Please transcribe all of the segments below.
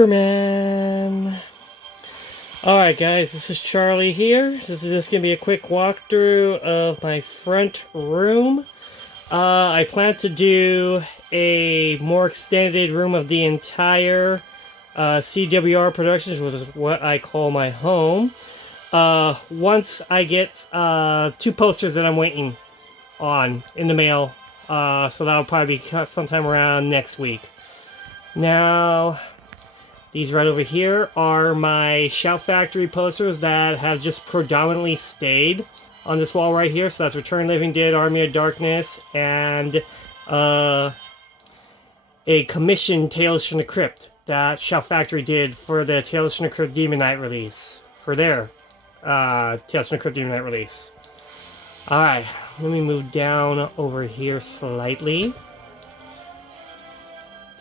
Superman. Alright guys, this is Charlie here. This is just going to be a quick walkthrough of my front room. I plan to do a more extended room of the entire Cwrproductions, which is what I call my home. Once I get 2 posters that I'm waiting on in the mail. So that'll probably be sometime around next week. Now, these right over here are my Shout Factory posters that have just predominantly stayed on this wall right here. So that's Return Living Dead, Army of Darkness, and a commissioned Tales from the Crypt that Shout Factory did for the Tales from the Crypt Demon Knight release. For their Tales from the Crypt Demon Knight release. Alright, let me move down over here slightly.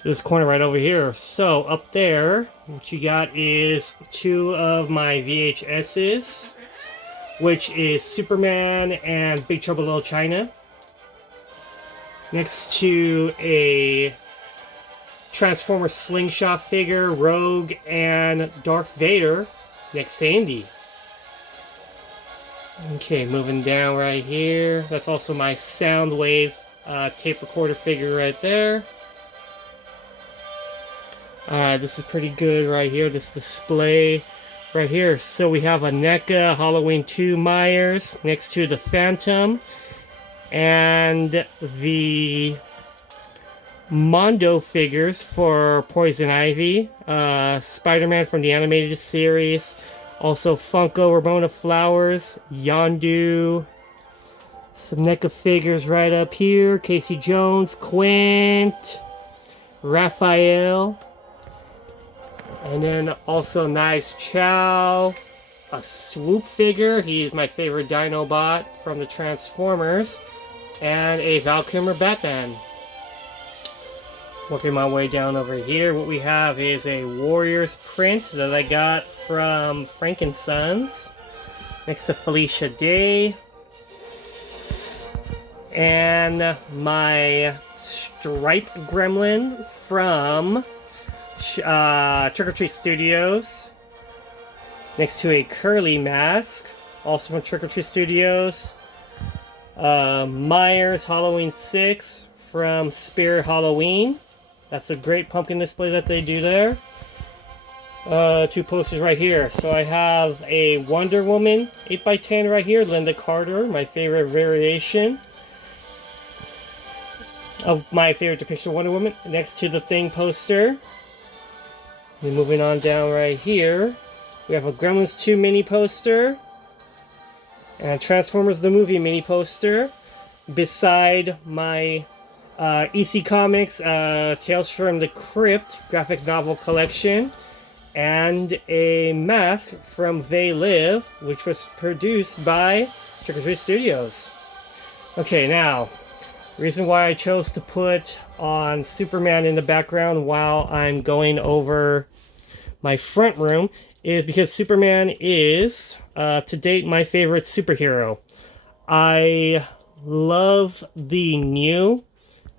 This corner right over here. So up there, what you got is 2 of my VHSs, which is Superman and Big Trouble in Little China. Next to a Transformer slingshot figure, Rogue and Darth Vader, next to Indy. Okay, moving down right here. That's also my Soundwave tape recorder figure right there. This is pretty good right here, this display right here. So we have a NECA Halloween 2 Myers next to the Phantom, and the Mondo figures for Poison Ivy, Spider-Man from the animated series, also Funko Ramona Flowers, Yondu, some NECA figures right up here, Casey Jones, Quint, Raphael. And then also nice Chow, a Swoop figure, he's my favorite Dinobot from the Transformers, and a Val Kilmer Batman. Working my way down over here, what we have is a Warriors print that I got from Frankensons, next to Felicia Day. And my Stripe Gremlin from Trick or Treat Studios, next to a Curly Mask, also from Trick or Treat Studios. Myers Halloween 6 from Spirit Halloween. That's a great pumpkin display that they do there. 2 posters right here. So I have a Wonder Woman 8x10 right here, Linda Carter, my favorite variation of my favorite depiction of Wonder Woman, next to the Thing poster. And moving on down right here, we have a Gremlins 2 mini poster and Transformers the Movie mini poster beside my EC Comics Tales from the Crypt graphic novel collection, and a mask from They Live, which was produced by Trick or Treat Studios. Okay, now, the reason why I chose to put on Superman in the background while I'm going over my front room is because Superman is, to date, my favorite superhero. I love the new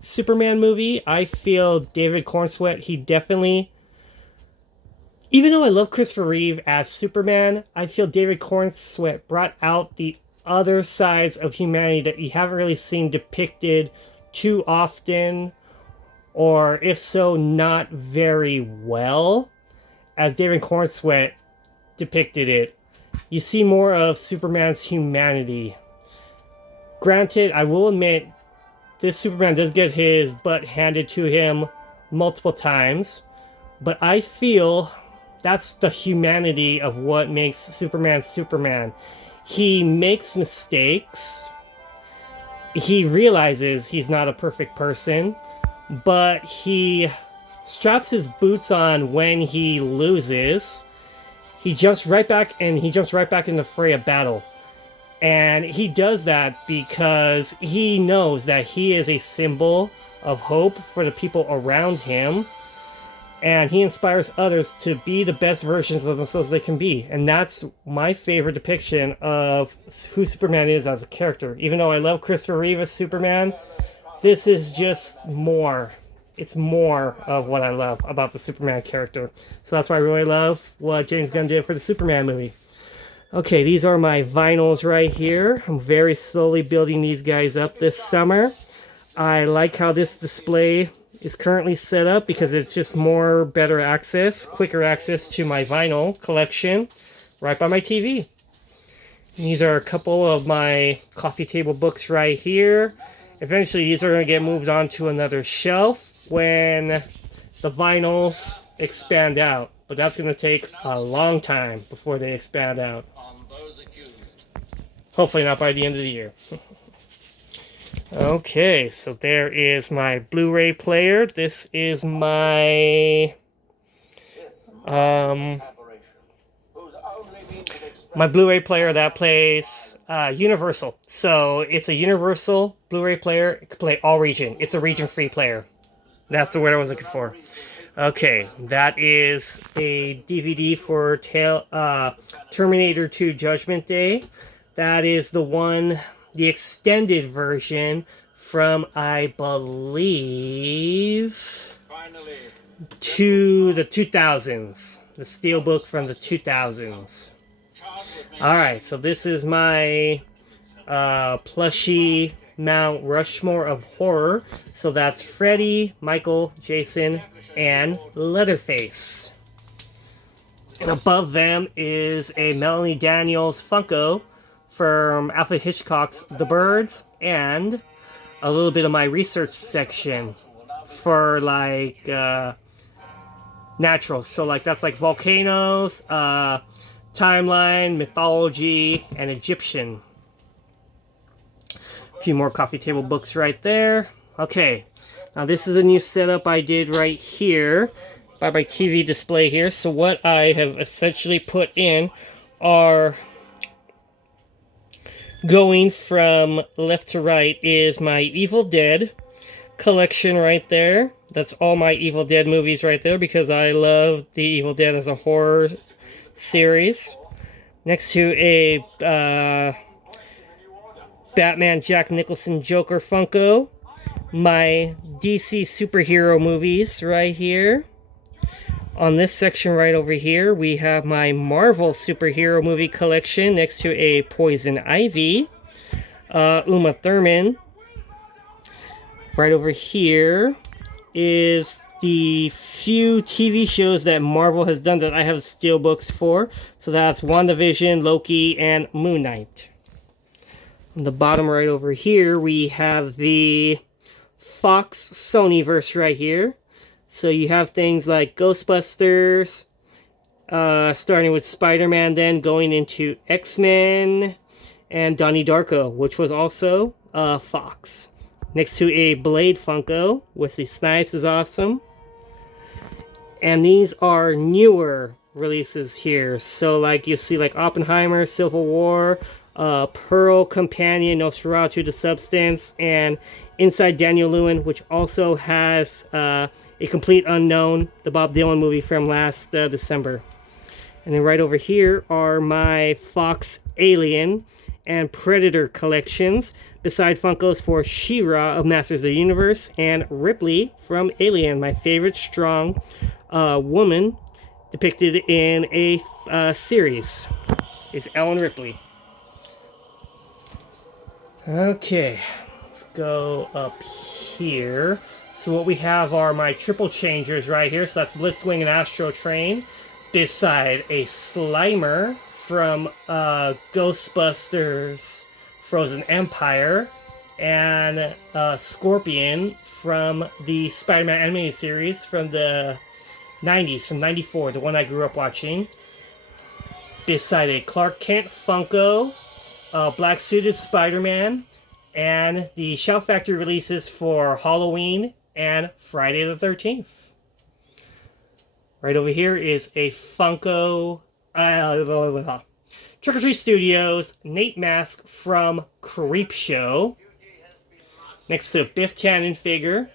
Superman movie. I feel David Cornsweet, he definitely, even though I love Christopher Reeve as Superman, I feel David Cornsweet brought out the other sides of humanity that you haven't really seen depicted too often, or if so, not very well, as David Cornsweet depicted it. You see more of Superman's humanity. Granted, I will admit, this Superman does get his butt handed to him multiple times, but I feel that's the humanity of what makes Superman Superman. He makes mistakes. He realizes he's not a perfect person, but he straps his boots on when he loses. He jumps right back in the fray of battle. And he does that because he knows that he is a symbol of hope for the people around him. And he inspires others to be the best versions of themselves they can be. And that's my favorite depiction of who Superman is as a character. Even though I love Christopher Reeve as Superman, this is just more. it's more of what I love about the Superman character. So that's why I really love what James Gunn did for the Superman movie. Okay, these are my vinyls right here. I'm very slowly building these guys up this summer. I like how this display is currently set up because it's just more better access, quicker access to my vinyl collection right by my TV. These are a couple of my coffee table books right here. Eventually these are going to get moved on to another shelf when the vinyls expand out. But that's going to take a long time before they expand out. Hopefully not by the end of the year. Okay, so there is my Blu-ray player. This is my my Blu-ray player that plays Universal. So it's a Universal Blu-ray player. It can play all region. It's a region-free player. That's the word I was looking for. Okay, that is a DVD for Terminator 2 Judgment Day. That is the one, the extended version from, I believe, to the 2000s. The Steelbook from the 2000s. Alright, so this is my plushie Mount Rushmore of horror. So that's Freddy, Michael, Jason, and Leatherface. And above them is a Melanie Daniels Funko from Alfred Hitchcock's The Birds, and a little bit of my research section for like naturals. So like that's like volcanoes, timeline, mythology, and Egyptian. A few more coffee table books right there. Okay, now this is a new setup I did right here by my TV display here. So what I have essentially put in are, going from left to right, is my Evil Dead collection right there. That's all my Evil Dead movies right there because I love the Evil Dead as a horror series. Next to a Batman Jack Nicholson Joker Funko. My DC superhero movies right here. On this section right over here, we have my Marvel superhero movie collection next to a Poison Ivy, Uma Thurman. Right over here is the few TV shows that Marvel has done that I have steelbooks for. So that's WandaVision, Loki, and Moon Knight. On the bottom right over here, we have the Fox Sonyverse right here. So you have things like Ghostbusters, starting with Spider-Man, then going into X-Men, and Donnie Darko, which was also Fox. Next to a Blade Funko, Wesley Snipes is awesome. And these are newer releases here. So like you see like Oppenheimer, Civil War, Pearl, Companion, Nosferatu, The Substance, and Inside Daniel Lewin, which also has A Complete Unknown, the Bob Dylan movie from last December. And then right over here are my Fox Alien and Predator collections, beside Funkos for She-Ra of Masters of the Universe and Ripley from Alien, my favorite strong woman depicted in a series is Ellen Ripley. Okay, let's go up here. So what we have are my triple changers right here. So that's Blitzwing and Astro Train, beside a Slimer from Ghostbusters Frozen Empire, and Scorpion from the Spider-Man animated series from the 90s, from 94, the one I grew up watching. Beside a Clark Kent Funko, black-suited Spider-Man, and the Shout Factory releases for Halloween and Friday the 13th. Right over here is a Funko Trick or Treat Studios Nate Mask from Creepshow, next to a Biff Tannen figure.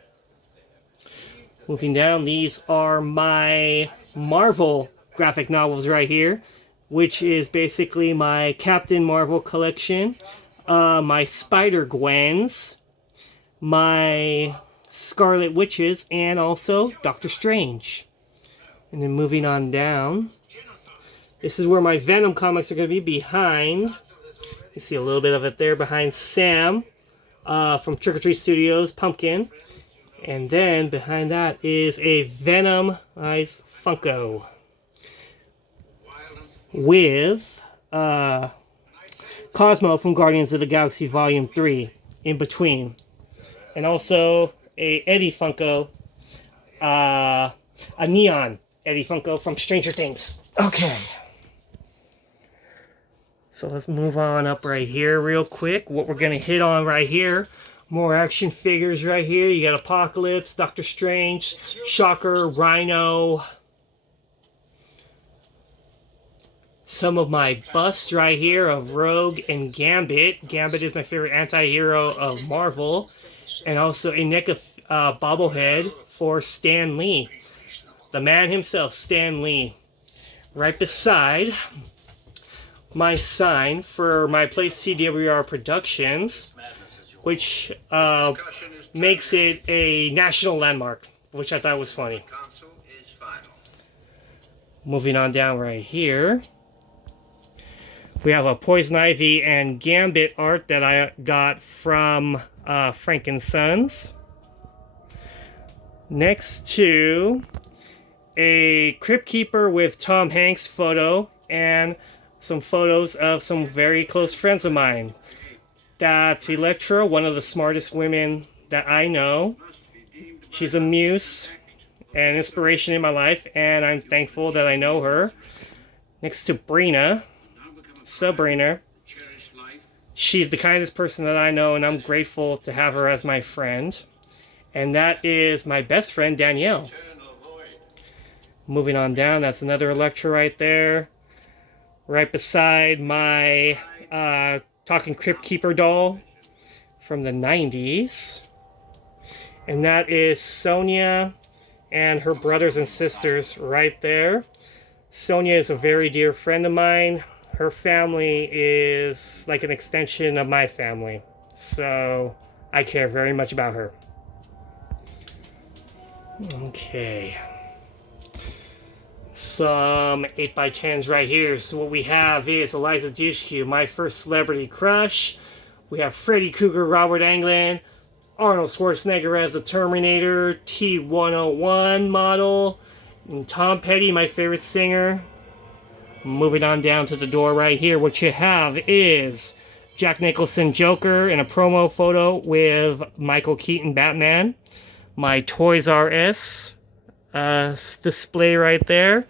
Moving down, these are my Marvel graphic novels right here, which is basically my Captain Marvel collection, my Spider-Gwens, my Scarlet Witches, and also Doctor Strange. And then moving on down, this is where my Venom comics are going to be behind. You see a little bit of it there behind Sam from Trick or Treat Studios, Pumpkin. And then behind that is a Venom Eyes Funko with Cosmo from Guardians of the Galaxy Volume 3 in between. And also a Eddie Funko, a Neon Eddie Funko from Stranger Things. Okay. So let's move on up right here real quick. What we're going to hit on right here. More action figures right here. You got Apocalypse, Doctor Strange, Shocker, Rhino. Some of my busts right here of Rogue and Gambit. Gambit is my favorite anti-hero of Marvel. And also a NECA bobblehead for Stan Lee. The man himself, Stan Lee. Right beside my sign for my place Cwrproductions, which makes it a national landmark, which I thought was funny. Moving on down right here, we have a Poison Ivy and Gambit art that I got from Frank & Sons. Next to a Crypt Keeper with Tom Hanks photo and some photos of some very close friends of mine. That's Elektra, one of the smartest women that I know. She's a muse and inspiration in my life, and I'm thankful that I know her. Next to Brina, Sabrina. She's the kindest person that I know, and I'm grateful to have her as my friend. And that is my best friend, Danielle. Moving on down, that's another Elektra right there. Right beside my Talking Crypt Keeper doll from the 90s. And that is Sonia and her brothers and sisters right there. Sonia is a very dear friend of mine. Her family is like an extension of my family. So I care very much about her. Okay. Some 8x10s right here. So what we have is Eliza Dushku, my first celebrity crush. We have Freddy Krueger, Robert Englund, Arnold Schwarzenegger as the Terminator, T-101 model, and Tom Petty, my favorite singer. Moving on down to the door right here, what you have is Jack Nicholson Joker in a promo photo with Michael Keaton Batman. My Toys R Us display right there.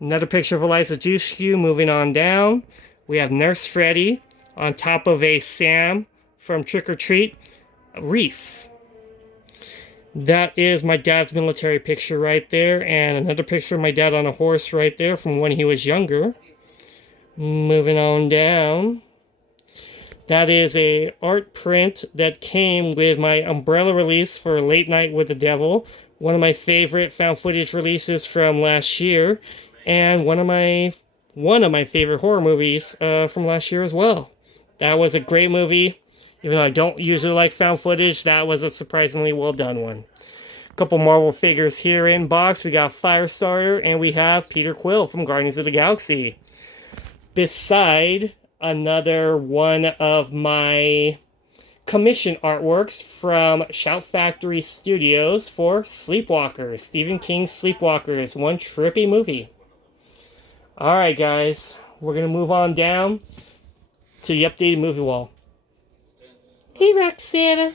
Another picture of Eliza Dushku. Moving on down, we have Nurse Freddy on top of a Sam from Trick or Treat Reef. That is my dad's military picture right there, and another picture of my dad on a horse right there from when he was younger. Moving on down, that is a art print that came with my Umbrella release for Late Night with the Devil, one of my favorite found footage releases from last year, and one of my favorite horror movies from last year as well. That was a great movie. Even though I don't usually like found footage, that was a surprisingly well done one. A couple Marvel figures here in box. We got Firestarter, and we have Peter Quill from Guardians of the Galaxy. Beside another one of my commission artworks from Shout Factory Studios for Sleepwalkers. Stephen King's Sleepwalkers, one trippy movie. Alright guys, we're going to move on down to the updated movie wall. Hey Roxana.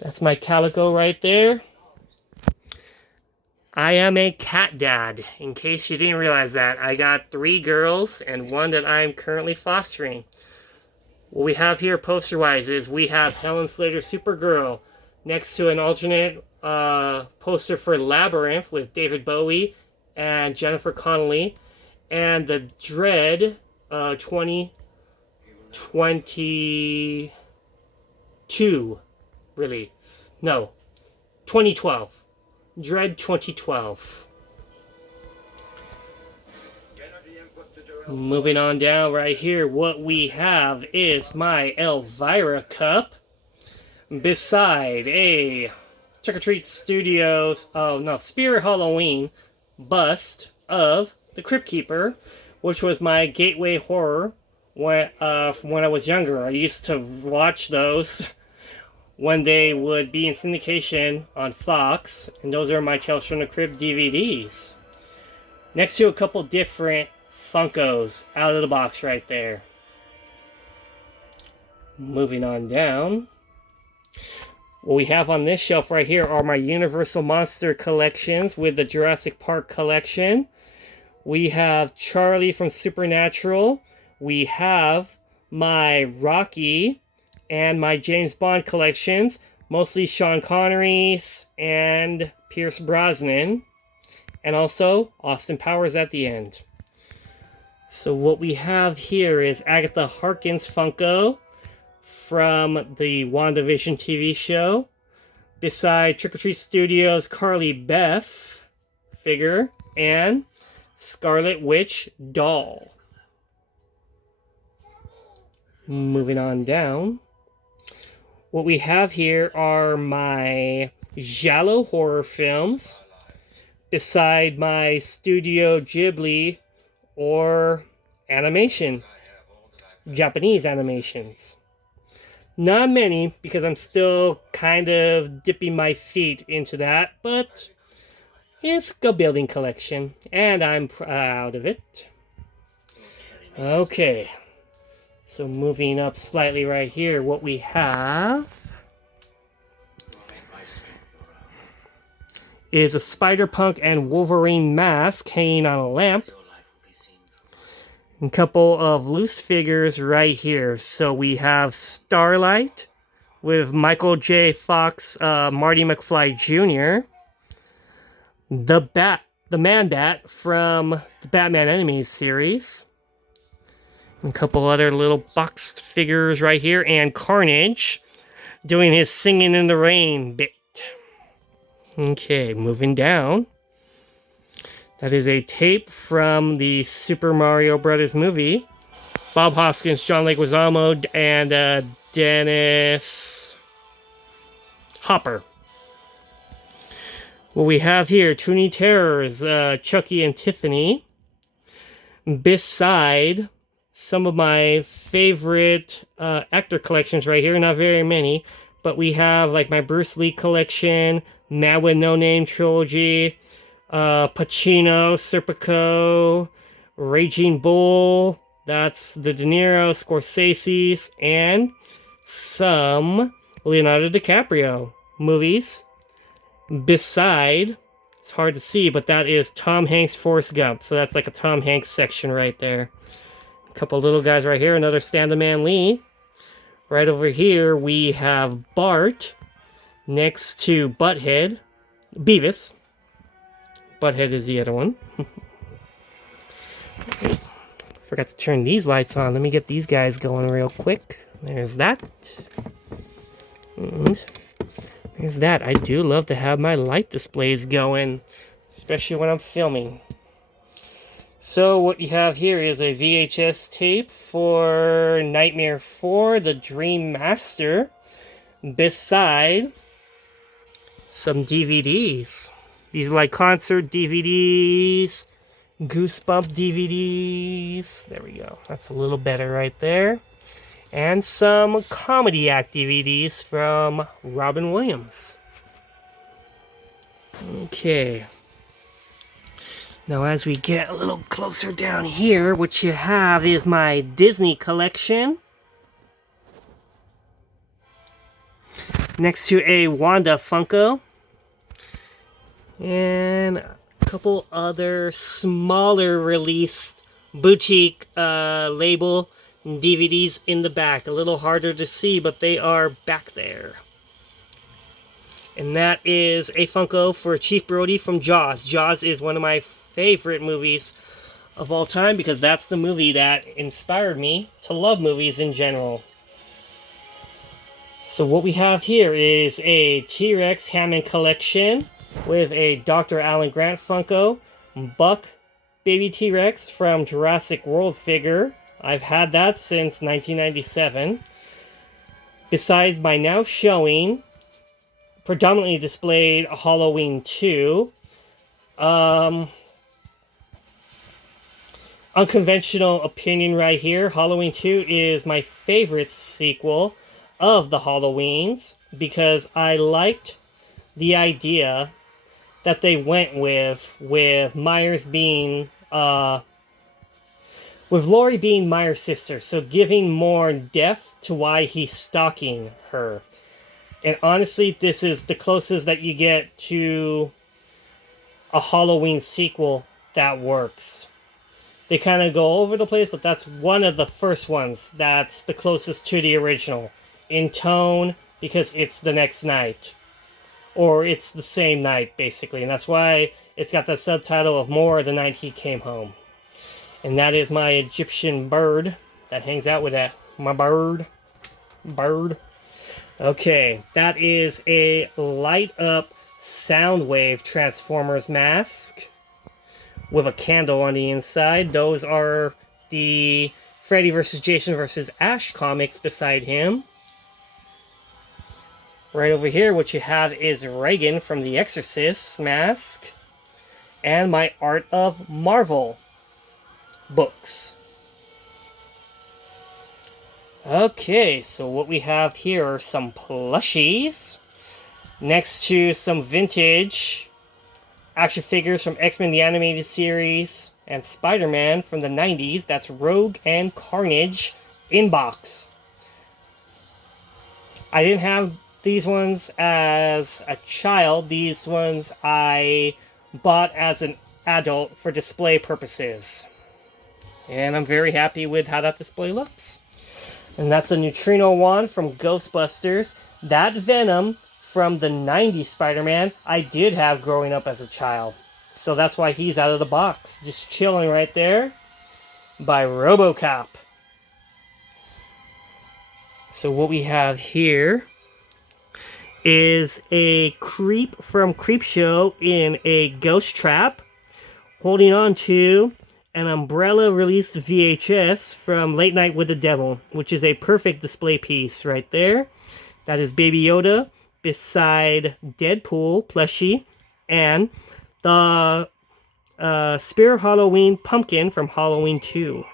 That's my calico right there. I am a cat dad, in case you didn't realize that. I got 3 girls and one that I'm currently fostering. What we have here poster-wise is we have Helen Slater Supergirl next to an alternate poster for Labyrinth with David Bowie and Jennifer Connelly, and the Dread 2022 release. No, 2012. Dread 2012. Moving on down right here, what we have is my Elvira cup beside a Trick or Treat Studios, oh no, Spirit Halloween bust of the Crypt Keeper, which was my gateway horror when I was younger. I used to watch those when they would be in syndication on Fox, and those are my Tales from the Crypt DVDs. Next to a couple different Funkos out of the box right there. Moving on down. What we have on this shelf right here are my Universal Monster collections with the Jurassic Park collection. We have Charlie from Supernatural. We have my Rocky and my James Bond collections, mostly Sean Connery's and Pierce Brosnan, and also Austin Powers at the end. So what we have here is Agatha Harkness Funko from the WandaVision TV show, beside Trick or Treat Studios' Carly Beth figure and Scarlet Witch doll. Moving on down. What we have here are my Giallo horror films, beside my Studio Ghibli or animation, Japanese animations. Not many, because I'm still kind of dipping my feet into that, but it's a building collection, and I'm proud of it. Okay, so moving up slightly right here, what we have is a Spider-Punk and Wolverine mask hanging on a lamp. A couple of loose figures right here. So we have Starlight with Michael J. Fox, Marty McFly Jr., the Man-Bat from the Batman Enemies series, a couple other little boxed figures right here, and Carnage doing his Singing in the Rain bit. Okay, moving down. That is a tape from the Super Mario Brothers movie. Bob Hoskins, John Leguizamo, and Dennis Hopper. What we have here, Toonie Terrors, Chucky and Tiffany. Beside some of my favorite actor collections right here. Not very many, but we have like my Bruce Lee collection, Mad with No Name trilogy, Pacino, Serpico, Raging Bull, that's the De Niro, Scorsese's, and some Leonardo DiCaprio movies. Beside, it's hard to see, but that is Tom Hanks' Forrest Gump. So that's like a Tom Hanks section right there. A couple little guys right here, another Stan the Man Lee. Right over here, we have Bart next to Butthead, Beavis. Butthead is the other one. Forgot to turn these lights on. Let me get these guys going real quick. There's that. And there's that. I do love to have my light displays going, especially when I'm filming. So what you have here is a VHS tape for Nightmare 4, The Dream Master, beside some DVDs. These are like concert DVDs, Goosebump DVDs. There we go. That's a little better right there. And some comedy act DVDs from Robin Williams. Okay. Now as we get a little closer down here, what you have is my Disney collection. Next to a Wanda Funko. And a couple other smaller released boutique label DVDs in the back. A little harder to see, but they are back there. And that is a Funko for Chief Brody from Jaws. Jaws is one of my favorite movies of all time because that's the movie that inspired me to love movies in general. So what we have here is a T-Rex Hammond collection with a Dr. Alan Grant Funko, Buck Baby T-Rex from Jurassic World figure. I've had that since 1997. Besides my now showing, predominantly displayed Halloween 2. Unconventional opinion right here. Halloween 2 is my favorite sequel of the Halloweens because I liked the idea that they went with Myers being with Laurie being Myers' sister, so giving more depth to why he's stalking her. And honestly, this is the closest that you get to a Halloween sequel that works. They kind of go over the place, but that's one of the first ones that's the closest to the original in tone, because it's the next night. Or it's the same night, basically. And that's why it's got that subtitle of More the Night He Came Home. And that is my Egyptian bird that hangs out with that. My bird. Okay, that is a light-up Soundwave Transformers mask with a candle on the inside. Those are the Freddy vs. Jason vs. Ash comics beside him. Right over here, what you have is Reagan from The Exorcist mask. And my Art of Marvel books. Okay, so what we have here are some plushies. Next to some vintage action figures from X-Men the Animated Series and Spider-Man from the 90s. That's Rogue and Carnage in box. I didn't have these ones as a child. These ones I bought as an adult for display purposes. And I'm very happy with how that display looks. And that's a Neutrino wand from Ghostbusters. That Venom from the 90s Spider-Man I did have growing up as a child. So that's why he's out of the box. Just chilling right there by RoboCop. So what we have here is a creep from Creepshow in a ghost trap, holding on to an Umbrella released VHS from Late Night with the Devil, which is a perfect display piece right there. That is Baby Yoda beside Deadpool plushie and the Spirit Halloween pumpkin from Halloween 2.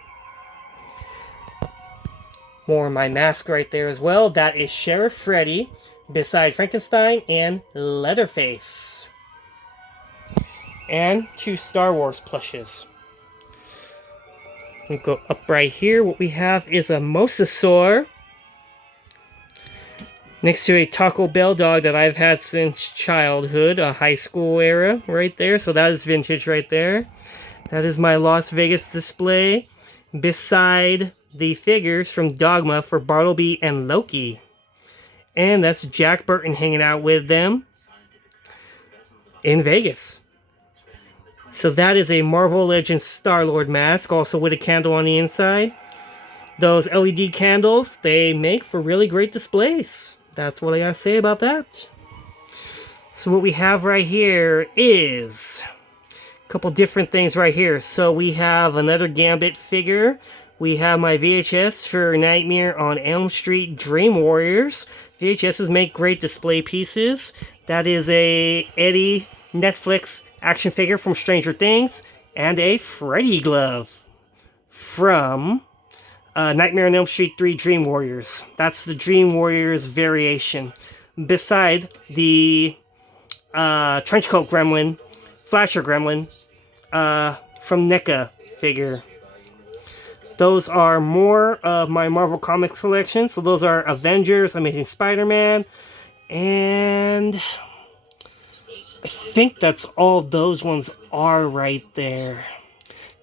More of my mask right there as well. That is Sheriff Freddy beside Frankenstein and Leatherface. And 2 Star Wars plushes. We'll go up right here. What we have is a Mosasaur next to a Taco Bell dog that I've had since childhood, a high school era right there. So that is vintage right there. That is my Las Vegas display beside the figures from Dogma for Bartleby and Loki. And that's Jack Burton hanging out with them in Vegas. So that is a Marvel Legends Star-Lord mask, also with a candle on the inside. Those LED candles, they make for really great displays. That's what I gotta say about that. So what we have right here is a couple different things right here. So we have another Gambit figure. We have my VHS for Nightmare on Elm Street Dream Warriors. VHSs make great display pieces. That is a Eddie Netflix action figure from Stranger Things, and a Freddy glove from Nightmare on Elm Street 3 Dream Warriors. That's the Dream Warriors variation. Beside the Trenchcoat Gremlin, Flasher Gremlin from NECA figure. Those are more of my Marvel Comics collection. So those are Avengers, Amazing Spider-Man, and I think that's all those ones are right there.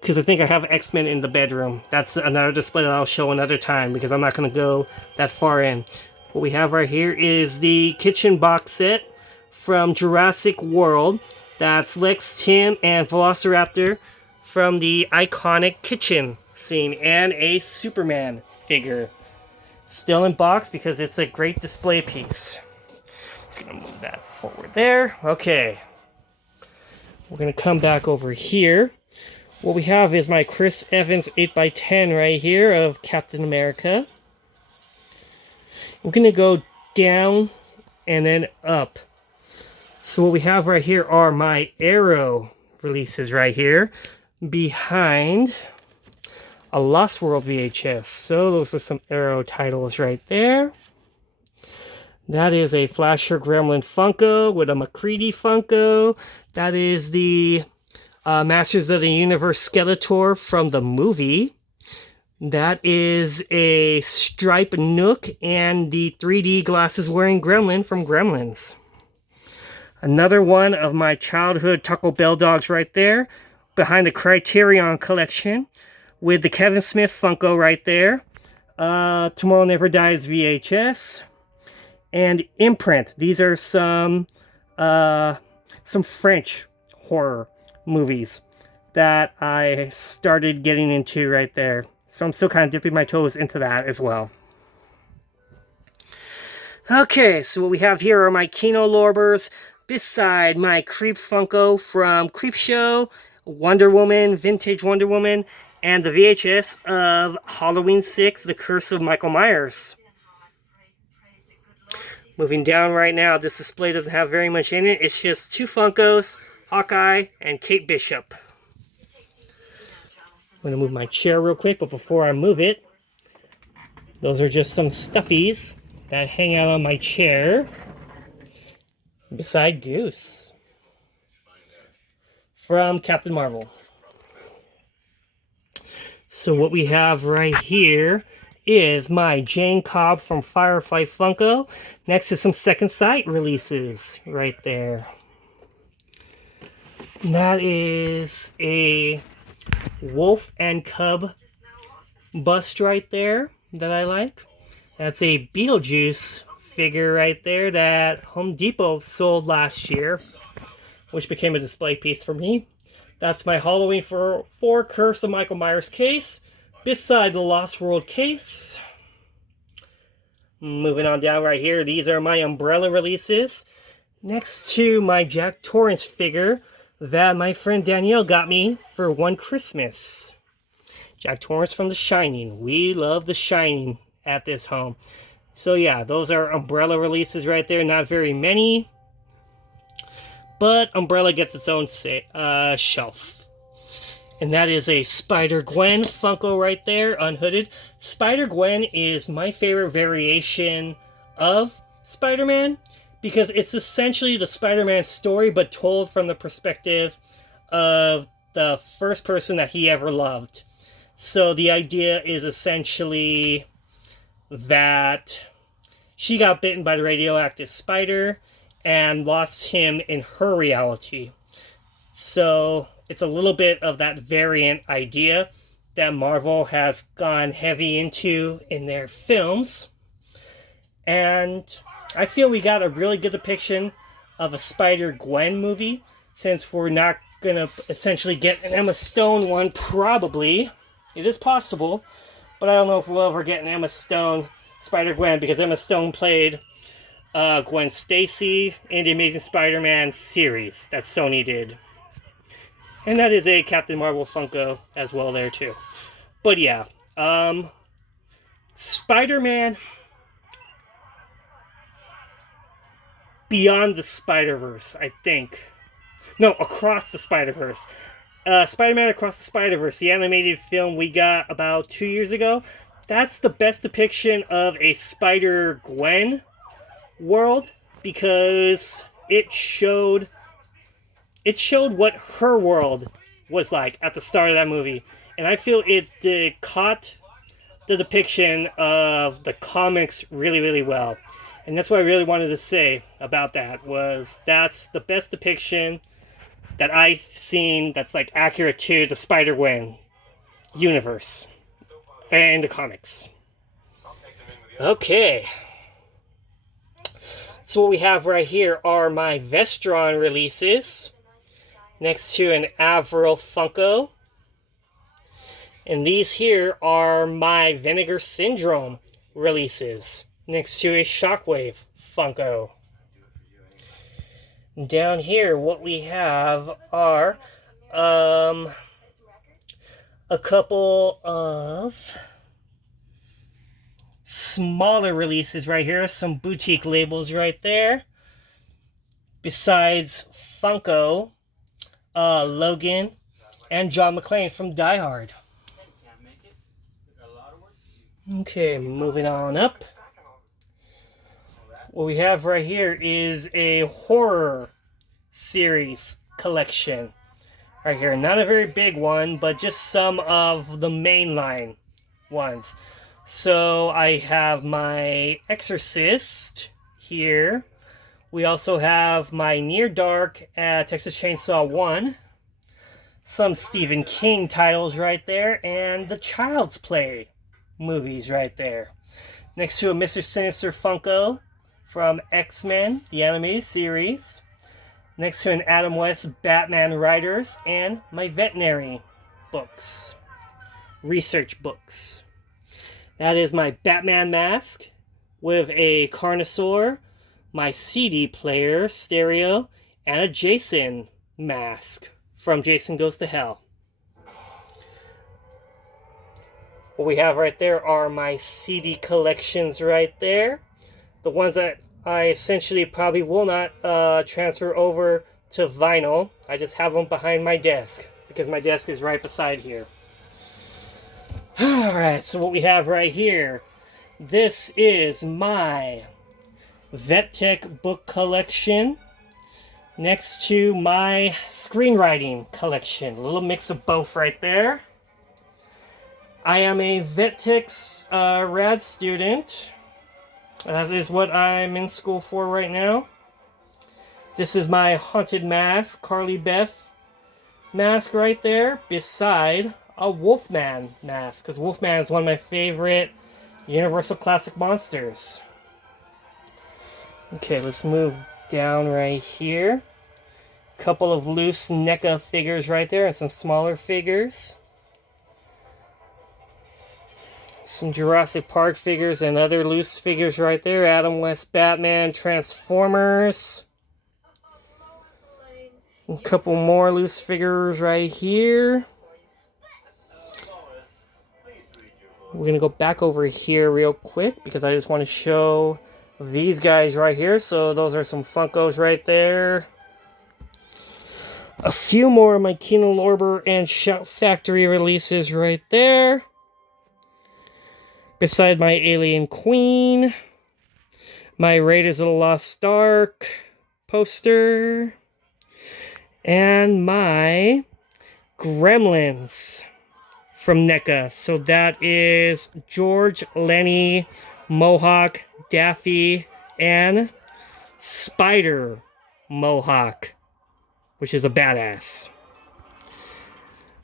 Because I think I have X-Men in the bedroom. That's another display that I'll show another time because I'm not going to go that far in. What we have right here is the kitchen box set from Jurassic World. That's Lex, Tim, and Velociraptor from the iconic kitchen scene. And a Superman figure. Still in box because it's a great display piece. Just going to move that forward there. Okay. We're going to come back over here. What we have is my Chris Evans 8x10 right here of Captain America. We're going to go down and then up. So what we have right here are my Arrow releases right here behind a Lost World VHS. So those are some Arrow titles right there. That is a Flasher Gremlin Funko with a McCready Funko. That is the Masters of the Universe Skeletor from the movie. That is a Stripe Nook and the 3D glasses wearing Gremlin from Gremlins. Another one of my childhood Taco Bell dogs right there, behind the Criterion collection, with the Kevin Smith Funko right there. Tomorrow Never Dies VHS. And Imprint. These are some French horror movies that I started getting into right there. So I'm still kind of dipping my toes into that as well. Okay, so what we have here are my Kino Lorbers beside my Creep Funko from Creepshow, Wonder Woman, Vintage Wonder Woman, and the VHS of Halloween 6, The Curse of Michael Myers. Moving down right now, this display doesn't have very much in it. It's just two Funkos, Hawkeye and Kate Bishop. I'm going to move my chair real quick, but before I move it, those are just some stuffies that hang out on my chair beside Goose from Captain Marvel. So what we have right here is my Jane Cobb from Firefly Funko, next to some Second Sight releases right there. And that is a wolf and cub bust right there that I like. That's a Beetlejuice figure right there that Home Depot sold last year, which became a display piece for me. That's my Halloween 4 Curse of Michael Myers case, beside the Lost World case. Moving on down right here, these are my Umbrella releases, next to my Jack Torrance figure that my friend Danielle got me for one Christmas. Jack Torrance from The Shining. We love The Shining at this home. So yeah, those are Umbrella releases right there. Not very many, but Umbrella gets its own shelf. And that is a Spider-Gwen Funko right there, unhooded. Spider-Gwen is my favorite variation of Spider-Man, because it's essentially the Spider-Man story, but told from the perspective of the first person that he ever loved. So the idea is essentially that she got bitten by the radioactive spider and lost him in her reality. So it's a little bit of that variant idea that Marvel has gone heavy into in their films. And I feel we got a really good depiction of a Spider-Gwen movie, since we're not going to essentially get an Emma Stone one, probably. It is possible, but I don't know if we'll ever get an Emma Stone Spider-Gwen, because Emma Stone played Gwen Stacy in the Amazing Spider-Man series that Sony did. And that is a Captain Marvel Funko as well there too. But yeah, Spider-Man Beyond the Spider-Verse, I think. No, Across the Spider-Verse. Spider-Man Across the Spider-Verse, the animated film we got about 2 years ago. That's the best depiction of a Spider-Gwen world, because it showed what her world was like at the start of that movie. And I feel it caught the depiction of the comics really, really well. And that's what I really wanted to say about that, was that's the best depiction that I've seen that's like accurate to the Spider-Gwen universe and the comics. Okay. So what we have right here are my Vestron releases, next to an Avril Funko. And these here are my Vinegar Syndrome releases, next to a Shockwave Funko. Down here, what we have are a couple of smaller releases right here, some boutique labels right there. Besides Funko, Logan, and John McClane from Die Hard. Okay, moving on up. What we have right here is a horror series collection. Right here, not a very big one, but just some of the mainline ones. So I have my Exorcist here. We also have my Near Dark Texas Chainsaw 1. Some Stephen King titles right there, and the Child's Play movies right there. Next to a Mr. Sinister Funko from X-Men, the animated series. Next to an Adam West Batman Riders, and my veterinary books. Research books. That is my Batman mask with a Carnosaur, my CD player, stereo, and a Jason mask from Jason Goes to Hell. What we have right there are my CD collections right there. The ones that I essentially probably will not transfer over to vinyl. I just have them behind my desk because my desk is right beside here. Alright, so what we have right here, this is my Vet Tech book collection next to my screenwriting collection. A little mix of both right there. I am a Vet Tech's rad student. That is what I'm in school for right now. This is my Haunted Mask, Carly Beth mask right there, beside a Wolfman mask, because Wolfman is one of my favorite Universal Classic monsters. Okay, let's move down right here. Couple of loose NECA figures right there, and some smaller figures. Some Jurassic Park figures and other loose figures right there. Adam West Batman, Transformers. A couple more loose figures right here. We're going to go back over here real quick because I just want to show these guys right here. So those are some Funkos right there. A few more of my Kino Lorber and Shout Factory releases right there. Beside my Alien Queen. My Raiders of the Lost Ark poster. And my Gremlins from NECA. So that is George, Lenny, Mohawk, Daffy, and Spider Mohawk, which is a badass.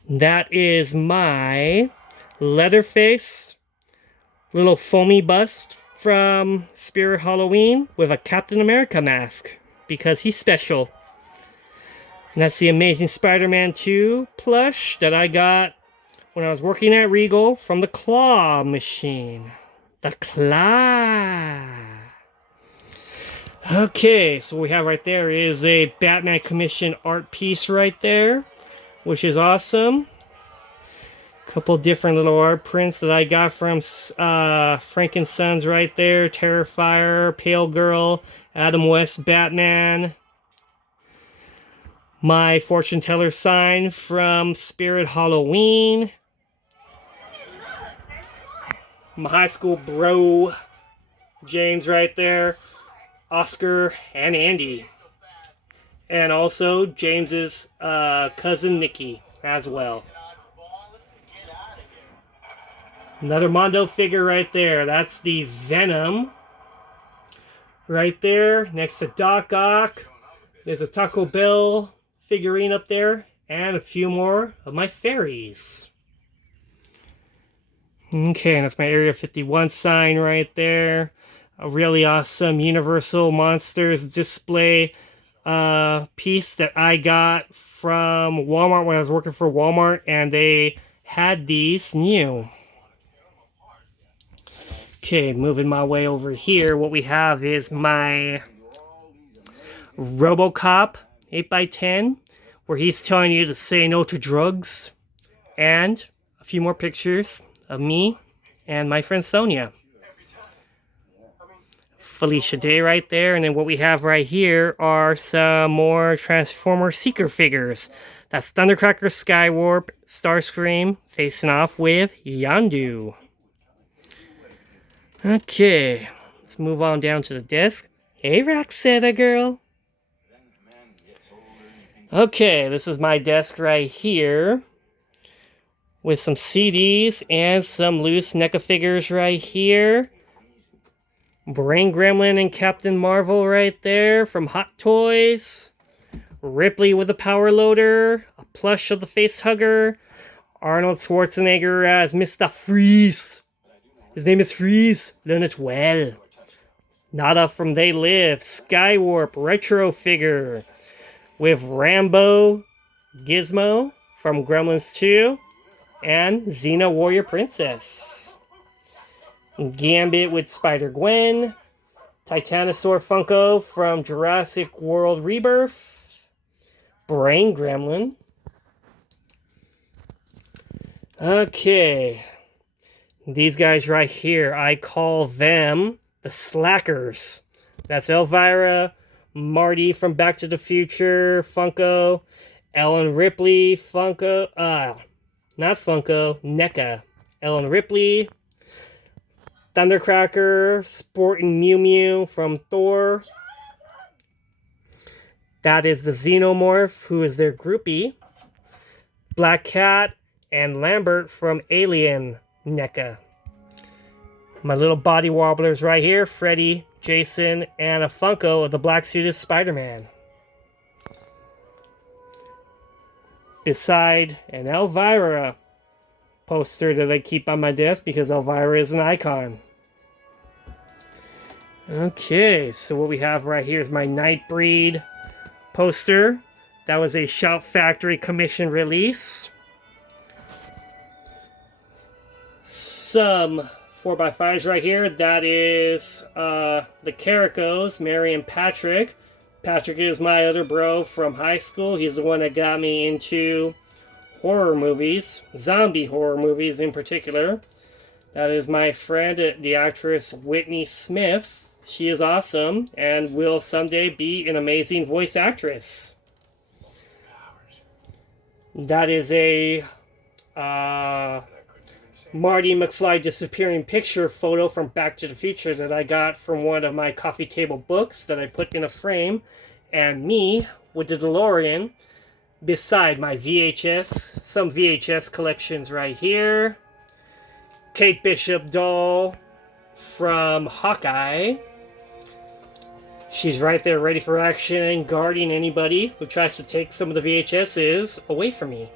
That is my Leatherface little foamy bust from Spirit Halloween with a Captain America mask because he's special. And that's the Amazing Spider-Man 2 plush that I got when I was working at Regal from the Claw machine. The Claw. Okay, so what we have right there is a Batman commission art piece right there, which is awesome. Couple different little art prints that I got from Frank and Sons right there. Terrifier, Pale Girl, Adam West Batman. My fortune teller sign from Spirit Halloween. My high school bro, James right there. Oscar and Andy. And also James's cousin Nikki as well. Another Mondo figure right there. That's the Venom. Right there, next to Doc Ock. There's a Taco Bell figurine up there. And a few more of my fairies. Okay, and that's my Area 51 sign right there. A really awesome Universal Monsters display piece that I got from Walmart when I was working for Walmart. And they had these new. Okay, moving my way over here, what we have is my RoboCop 8x10, where he's telling you to say no to drugs, and a few more pictures of me and my friend Sonia. Felicia Day right there. And then what we have right here are some more Transformer Seeker figures. That's Thundercracker, Skywarp, Starscream facing off with Yondu. Okay, let's move on down to the disc. Hey, Roxetta girl. Okay, this is my desk right here with some CDs and some loose NECA figures right here. Brain Gremlin and Captain Marvel right there from Hot Toys. Ripley with a power loader. A plush of the face hugger. Arnold Schwarzenegger as Mr. Freeze. His name is Freeze. Learn it well. Nada from They Live. Skywarp retro figure with Rambo, Gizmo from Gremlins 2, and Xena Warrior Princess. Gambit with Spider-Gwen, Titanosaur Funko from Jurassic World Rebirth, Brain Gremlin. Okay, these guys right here, I call them the Slackers. That's Elvira, Marty from Back to the Future Funko, Ellen Ripley Funko, not Funko, NECA. Ellen Ripley, Thundercracker, Sporting Mew Mew from Thor. That is the Xenomorph, who is their groupie. Black Cat and Lambert from Alien NECA. My little body wobblers right here, Freddy, Jason, and a Funko of the black suited Spider-Man. Beside an Elvira poster that I keep on my desk because Elvira is an icon. Okay, so what we have right here is my Nightbreed poster. That was a Shout Factory commission release. Some 4x5s right here. That is the Caricos, Mary and Patrick. Patrick is my other bro from high school. He's the one that got me into horror movies, zombie horror movies in particular. That is my friend, the actress Whitney Smith. She is awesome and will someday be an amazing voice actress. That is a Marty McFly disappearing picture photo from Back to the Future that I got from one of my coffee table books that I put in a frame, and me with the DeLorean beside my VHS, some VHS collections right here. Kate Bishop doll from Hawkeye. She's right there ready for action and guarding anybody who tries to take some of the VHSs away from me.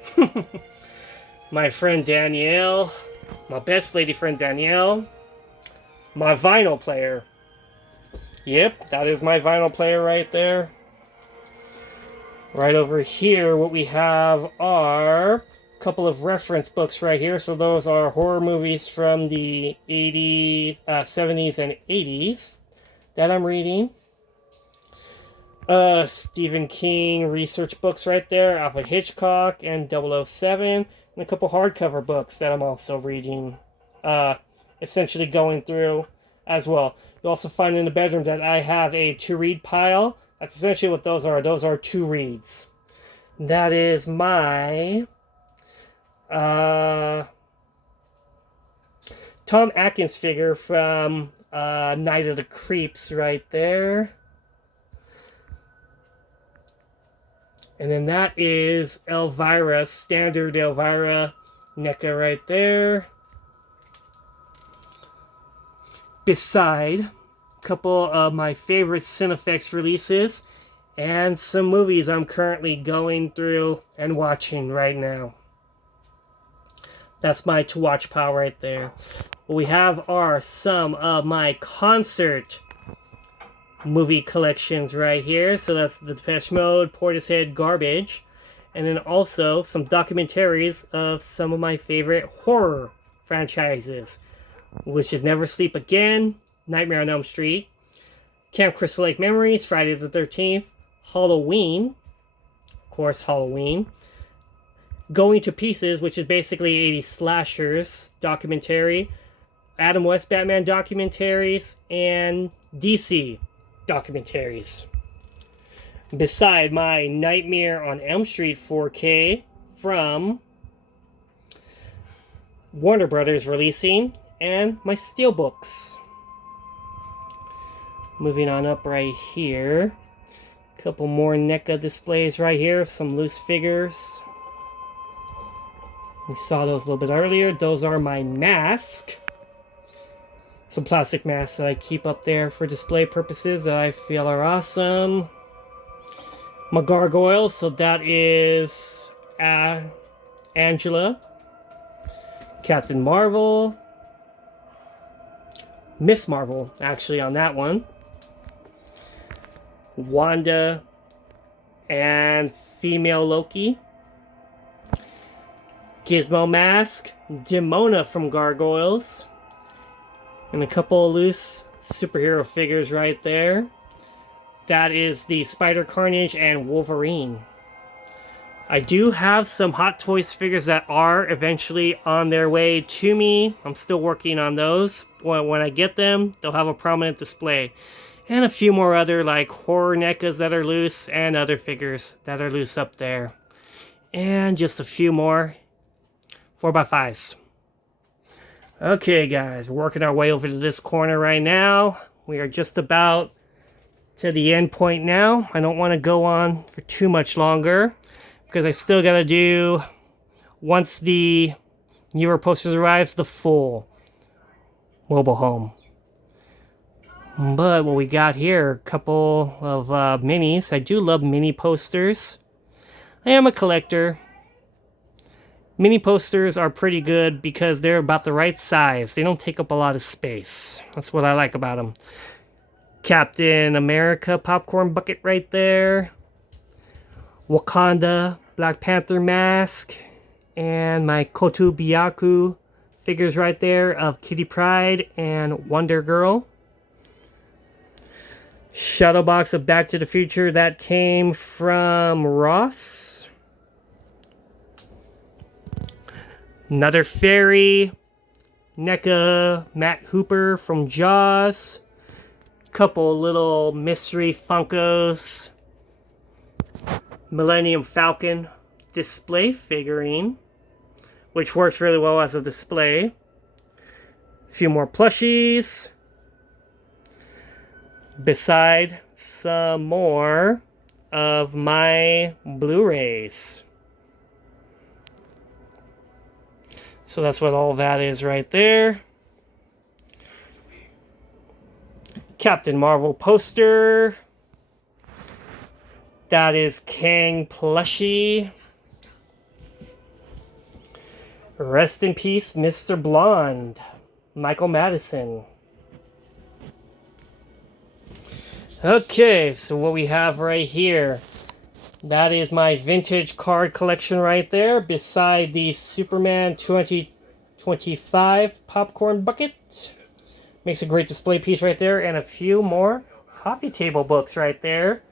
My friend Danielle, my best lady friend Danielle, my vinyl player. Yep, that is my vinyl player right there. Right over here, what we have are a couple of reference books right here. So those are horror movies from the 80s, 70s, and 80s that I'm reading. Stephen King research books right there, Alfred Hitchcock and 007, and a couple hardcover books that I'm also reading, essentially going through as well. You'll also find in the bedroom that I have a to-read pile. That's essentially what those are. Those are to reads. That is my Tom Atkins figure from Night of the Creeps right there. And then that is Elvira, standard Elvira NECA right there. Beside a couple of my favorite Cinefex releases and some movies I'm currently going through and watching right now. That's my to watch pile right there. What we have are some of my concert movie collections right here. So that's the Depeche Mode, Portishead, Garbage, and then also some documentaries of some of my favorite horror franchises, which is Never Sleep Again, Nightmare on Elm Street, Camp Crystal Lake Memories, Friday the 13th, Halloween, of course Halloween, Going to Pieces, which is basically 80s slashers documentary, Adam West Batman documentaries, and DC documentaries. Beside my Nightmare on Elm Street 4K from Warner Brothers releasing, and my Steelbooks. Moving on up right here. A couple more NECA displays right here. Some loose figures. We saw those a little bit earlier. Those are my mask. Some plastic masks that I keep up there for display purposes that I feel are awesome. My gargoyles. So that is Angela. Captain Marvel. Miss Marvel, actually, on that one. Wanda and female Loki. Gizmo Mask. Demona from Gargoyles. And a couple of loose superhero figures right there. That is the Spider Carnage and Wolverine. I do have some Hot Toys figures that are eventually on their way to me. I'm still working on those. When I get them, they'll have a prominent display. And a few more other like horror NECAs that are loose and other figures that are loose up there. And just a few more 4x5s. Okay guys, we're working our way over to this corner right now. We are just about to the end point now. I don't want to go on for too much longer, because I still got to do, once the newer posters arrives, the full mobile home. But what we got here, a couple of minis. I do love mini posters. I am a collector. Mini posters are pretty good because they're about the right size. They don't take up a lot of space. That's what I like about them. Captain America popcorn bucket right there. Wakanda Black Panther mask, and my Koto Byaku figures right there of Kitty Pryde and Wonder Girl. Shadow box of Back to the Future that came from Ross. Another fairy NECA Matt Hooper from Jaws. Couple little mystery Funkos. Millennium Falcon display figurine, which works really well as a display. A few more plushies. Beside some more of my Blu-rays. So that's what all that is right there. Captain Marvel poster. That is Kang plushie. Rest in peace, Mr. Blonde. Michael Madison. Okay, so what we have right here. That is my vintage card collection right there. Beside the Superman 2025 popcorn bucket. Makes a great display piece right there. And a few more coffee table books right there.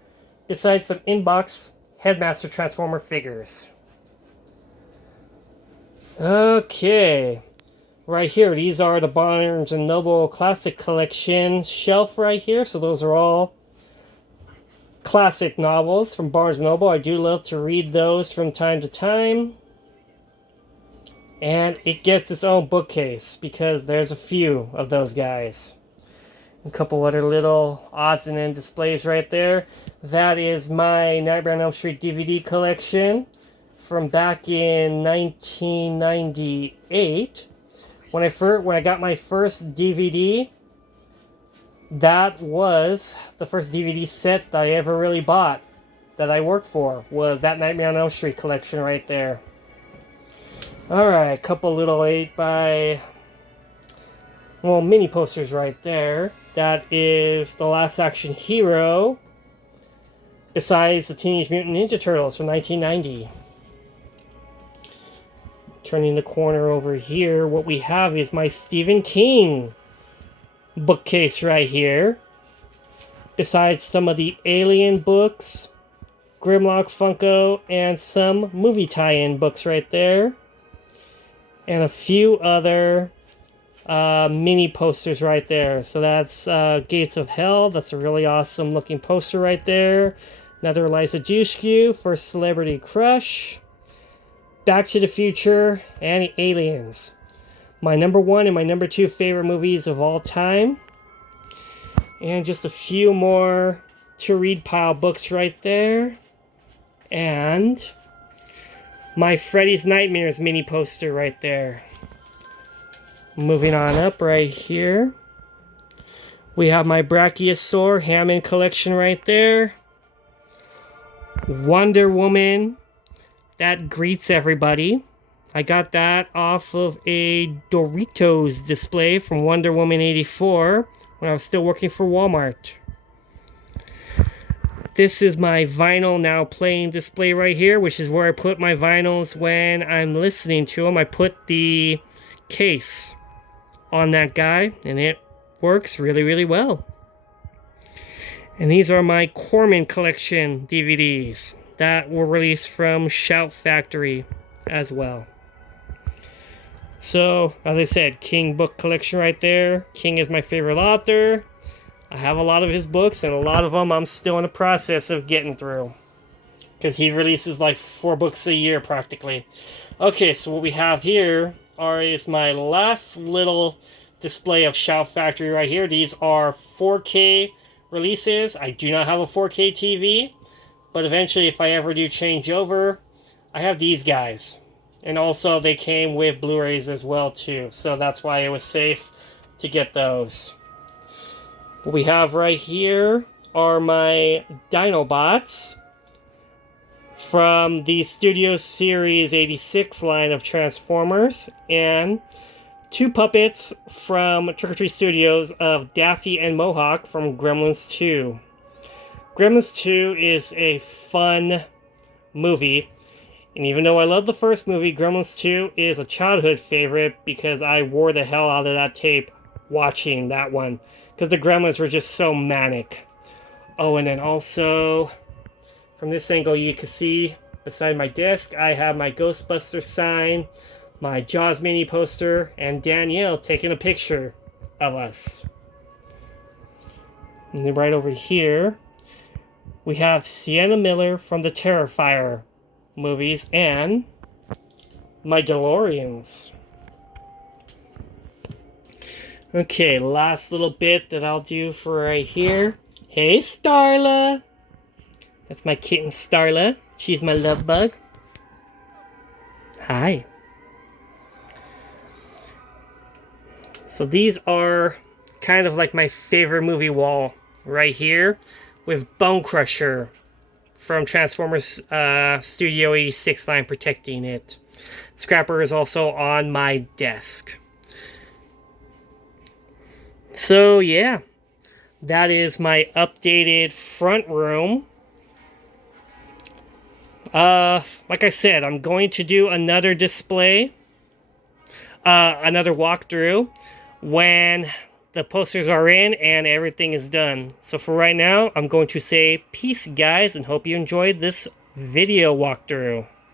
Besides some inbox Headmaster Transformer figures. Okay. Right here, these are the Barnes & Noble Classic Collection shelf right here. So those are all classic novels from Barnes & Noble. I do love to read those from time to time. And it gets its own bookcase because there's a few of those guys. A couple other little odds and ends displays right there. That is my Nightmare on Elm Street DVD collection from back in 1998. When I got my first DVD, that was the first DVD set that I ever really bought that I worked for, was that Nightmare on Elm Street collection right there. Alright, a couple little 8x, well, mini posters right there. That is The Last Action Hero, besides the Teenage Mutant Ninja Turtles from 1990. Turning the corner over here, what we have is my Stephen King bookcase right here. Besides some of the Alien books, Grimlock Funko, and some movie tie-in books right there. And a few other mini posters right there. So that's Gates of Hell. That's a really awesome looking poster right there. Another Eliza Dushku for Celebrity Crush. Back to the Future and Aliens. My number 1 and my number 2 favorite movies of all time. And just a few more to read pile books right there. And my Freddy's Nightmares mini poster right there. Moving on up right here. We have my Brachiosaur Hammond collection right there. Wonder Woman that greets everybody. I got that off of a Doritos display from Wonder Woman 84 when I was still working for Walmart. This is my vinyl now playing display right here, which is where I put my vinyls when I'm listening to them. I put the case on that guy, and it works really, really well. And these are my Corman collection DVDs that were released from Shout Factory as well. So, as I said, King book collection right there. King is my favorite author. I have a lot of his books, and a lot of them I'm still in the process of getting through. Because he releases like 4 books a year practically. Okay, so what we have here is my last little display of Shout Factory right here. These are 4K releases. I do not have a 4K TV, but eventually if I ever do change over, I have these guys. And also they came with Blu-rays as well too, so that's why it was safe to get those. What we have right here are my Dinobots from the Studio Series 86 line of Transformers, and 2 puppets from Trick or Treat Studios of Daffy and Mohawk from Gremlins 2. Gremlins 2 is a fun movie, and even though I love the first movie, Gremlins 2 is a childhood favorite because I wore the hell out of that tape watching that one, because the Gremlins were just so manic. Oh, and then also, from this angle you can see beside my desk, I have my Ghostbuster sign, my Jaws mini poster, and Danielle taking a picture of us. And then right over here, we have Sienna Miller from the Terrifier movies and my DeLoreans. Okay, last little bit that I'll do for right here. Hey, Starla! That's my kitten, Starla. She's my love bug. Hi. So these are kind of like my favorite movie wall right here with Bone Crusher from Transformers Studio 86 line protecting it. Scrapper is also on my desk. So yeah, that is my updated front room. Like I said, I'm going to do another display, another walkthrough when the posters are in and everything is done. So for right now, I'm going to say peace, guys, and hope you enjoyed this video walkthrough.